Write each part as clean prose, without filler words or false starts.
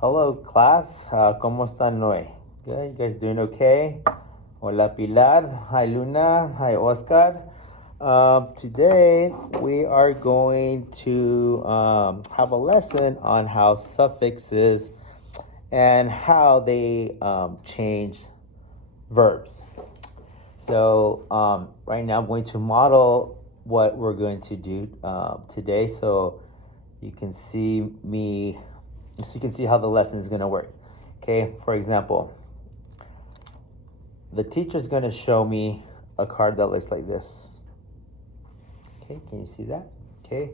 Hello, class. ¿Cómo están hoy? Good. You guys doing okay? Hola, Pilar. Hi, Luna. Hi, Oscar. Today we are going to have a lesson on how suffixes and how they change verbs. So right now I'm going to model what we're going to do today, so you can see me. So you can see how the lesson is going to work. Okay, for example, the teacher's going to show me a card that looks like this. Okay, can you see that? Okay,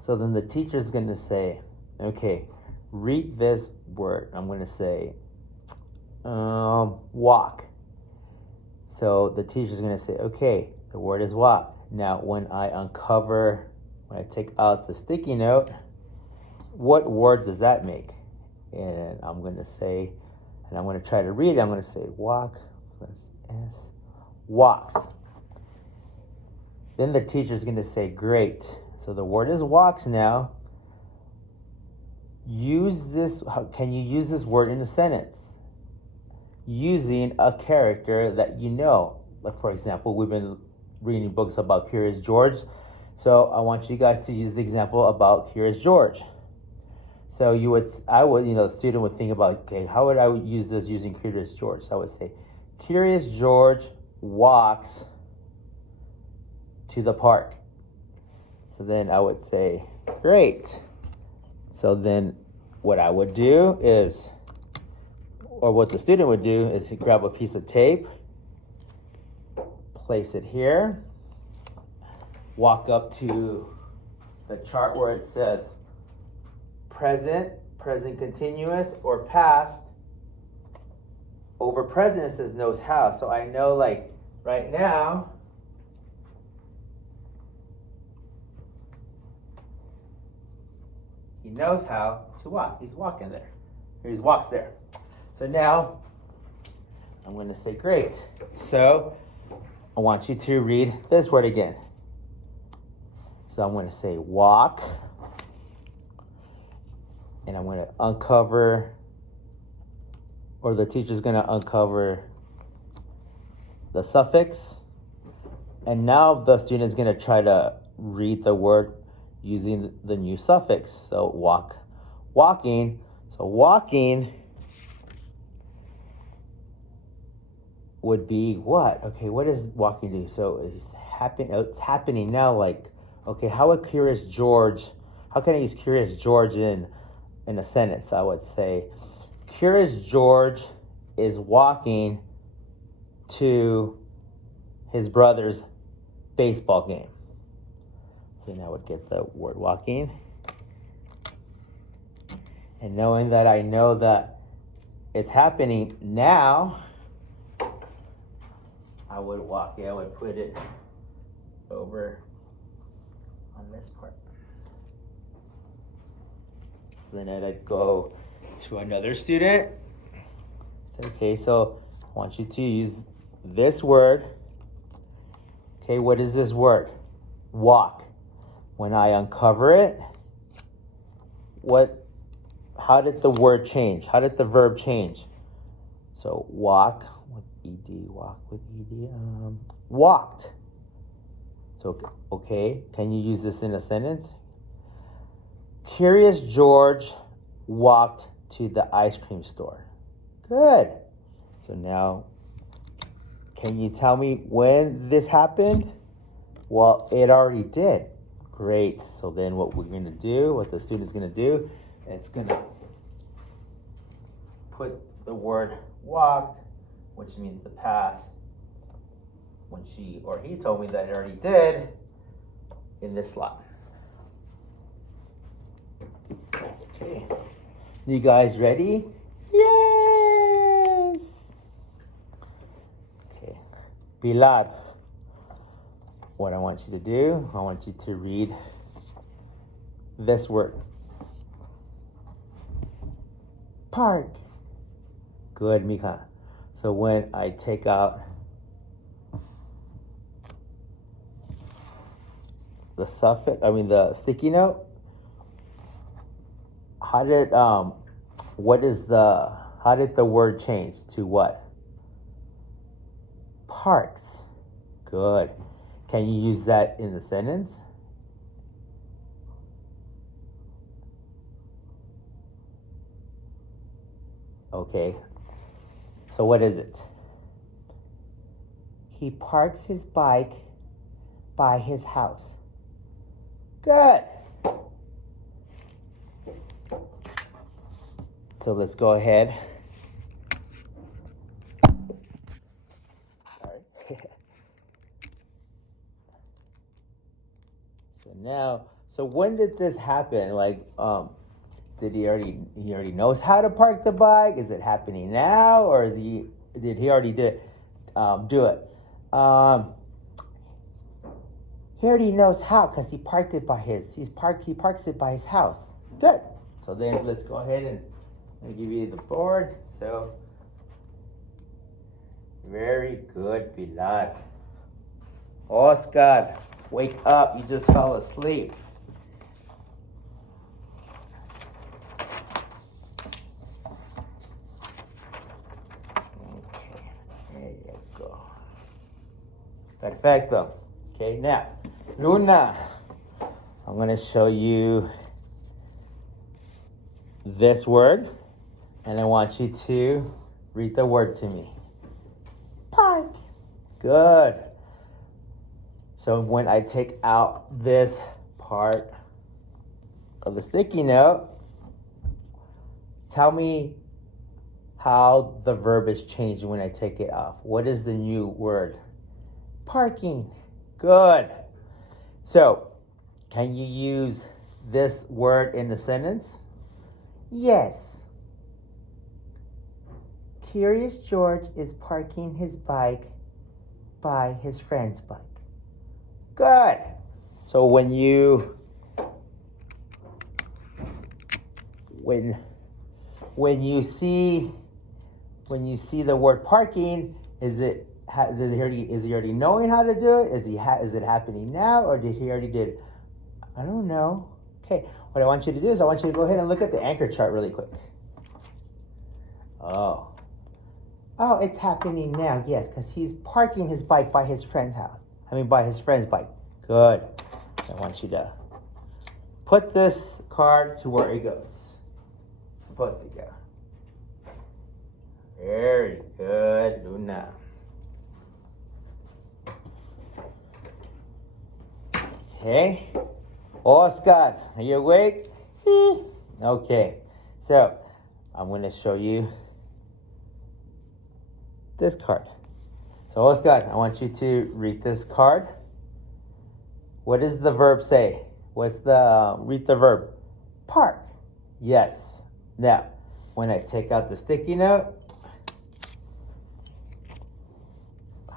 so then the teacher's going to say, okay, read this word. I'm going to say walk. So the teacher's going to say, okay, the word is walk. Now when I take out the sticky note, what word does that make? And I'm going to say, and I'm going to try to read it. I'm going to say walk plus S, walks. Then the teacher's going to say, great. So the word is walks now. Can you use this word in a sentence? Using a character that you know. Like, for example, we've been reading books about Curious George. So I want you guys to use the example about Curious George. So the student would think about, okay, how would I use this using Curious George? So I would say, Curious George walks to the park. So then I would say, great. So then what I would do is, or what the student would do is grab a piece of tape, place it here, walk up to the chart where it says present, present continuous, or past. Over present it says knows how. So I know, like, right now, he knows how to walk. He's walking there. Or he walks there. So now I'm going to say great. So I want you to read this word again. So I'm going to say walk. And I'm going to uncover, or the teacher's going to uncover the suffix. And now the student is going to try to read the word using the new suffix. So walking. So walking would be what? Okay, what does walking do? So it's happening now. Like, okay, how can I use Curious George in a sentence? I would say, Curious George is walking to his brother's baseball game. So now I would get the word walking. And knowing that I know that it's happening now, I would walk. I would put it over on this part. So then I'd go to another student. Okay, so I want you to use this word. Okay, what is this word? Walk. When I uncover it, how did the word change? How did the verb change? So walk with ed, walked. So, okay, can you use this in a sentence? Curious George walked to the ice cream store. Good. So now, can you tell me when this happened? Well, it already did. Great. So then what the student's going to do, is going to put the word walked, which means the past, when she or he told me that it already did, in this slot. Okay. You guys ready? Yes! Okay. Pilar, what I want you to do, I want you to read this word. Park. Good, Mika. So when I take out the sticky note, how did how did the word change to what? Parks. Good. Can you use that in the sentence? Okay. So what is it? He parks his bike by his house. Good. So let's go ahead. Oops. Sorry. So when did this happen? Like, did he already knows how to park the bike? Is it happening now, or did he already do it? He already knows how because he parked it by he parks it by his house. Good. So then let's go ahead and give you the board. So very good, Pilar. Oscar, wake up. You just fell asleep. Okay, there you go. Perfecto. Okay, now, Luna, I'm going to show you this word, and I want you to read the word to me. Park. Good. So when I take out this part of the sticky note, tell me how the verb is changed when I take it off. What is the new word? Parking. Good. So, can you use this word in the sentence? Yes. Curious George is parking his bike by his friend's bike. Good. So when you see the word parking, is he already knowing how to do it? Is it happening now, or did he already did it? I don't know. Okay, what I want you to do is I want you to go ahead and look at the anchor chart really quick. Oh, it's happening now. Yes, because he's parking his bike by his friend's house. By his friend's bike. Good. I want you to put this card to where it goes. It's supposed to go. Very good, Luna. Okay. Oscar, are you awake? See? Okay. So, I'm going to show you this card. So, Oscar, I want you to read this card. What does the verb say? Read the verb? Park. Yes. Now, when I take out the sticky note,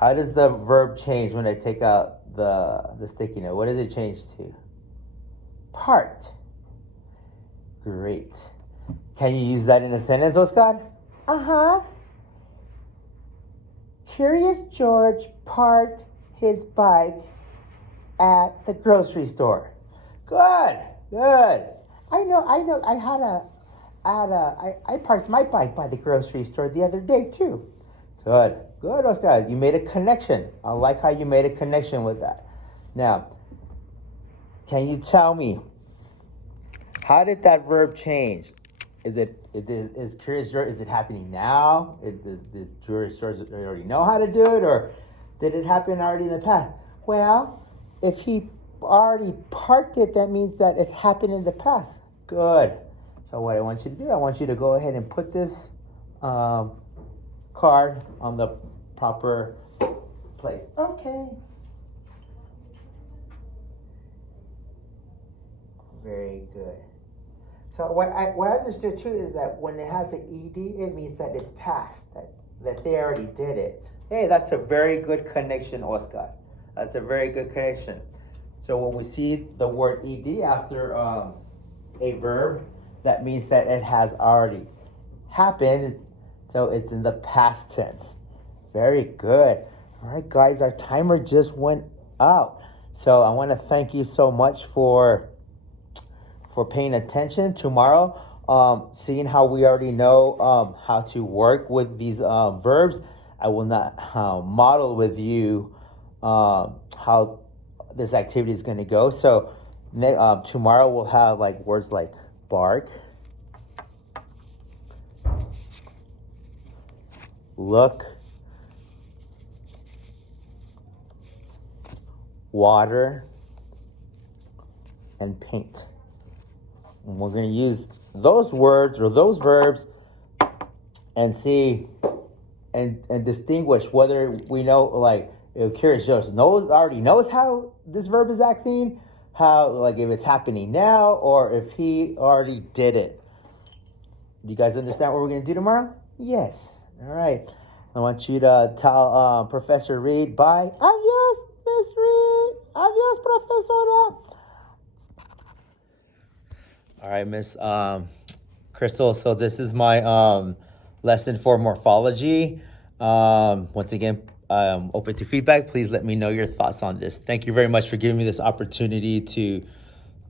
how does the verb change when I take out the sticky note? What does it change to? Parked. Great. Can you use that in a sentence, Oscar? Uh-huh. Curious George parked his bike at the grocery store. Good. I parked my bike by the grocery store the other day too. Good, Oscar. You made a connection. I like how you made a connection with that. Now, can you tell me, how did that verb change? Is Curious George, is it happening now? Does Curious George already know how to do it, or did it happen already in the past? Well, if he already parked it, that means that it happened in the past. Good. So what I want you to do, I want you to go ahead and put this card on the proper place. Okay. Very good. So what I understood too is that when it has an ED, it means that it's past, that they already did it. Hey, that's a very good connection, Oscar. That's a very good connection. So when we see the word ED after a verb, that means that it has already happened. So it's in the past tense. Very good. All right, guys, our timer just went out. So I want to thank you so much for paying attention. Tomorrow, Seeing how we already know how to work with these verbs, I will not model with you how this activity is going to go. So tomorrow we'll have like words like bark, look, water, and paint. And we're going to use those words or those verbs and see and distinguish whether we know, like, if Curious George already knows how this verb is acting, how, like, if it's happening now or if he already did it. Do you guys understand what we're going to do tomorrow? Yes. All right. I want you to tell Professor Reed bye. Adios, Miss Reed. Adios, Professora. All right, Miss Crystal. So this is my lesson for morphology. Once again, open to feedback. Please let me know your thoughts on this. Thank you very much for giving me this opportunity to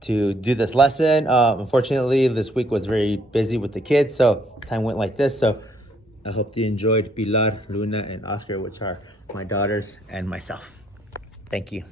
do this lesson. Unfortunately, this week was very busy with the kids, so time went like this. So I hope you enjoyed Pilar, Luna, and Oscar, which are my daughters, and myself. Thank you.